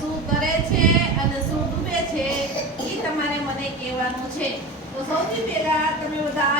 શું કરે છે અને શું ડૂબે છે એ તમારે મને કહેવાનું છે. તો સૌથી પહેલાં તમે બધા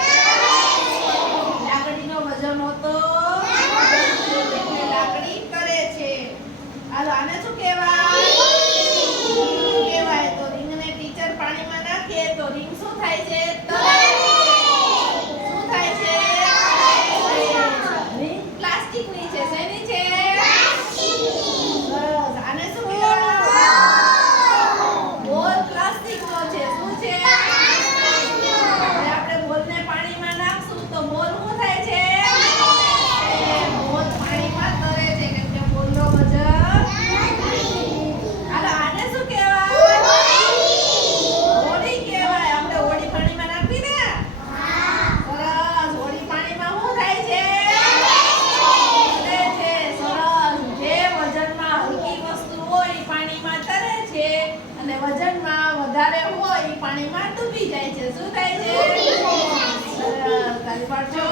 વજનમાં વધારે હોય પાણીમાં ડૂબી જાય છે. શું થાય છે? તારી પાડજો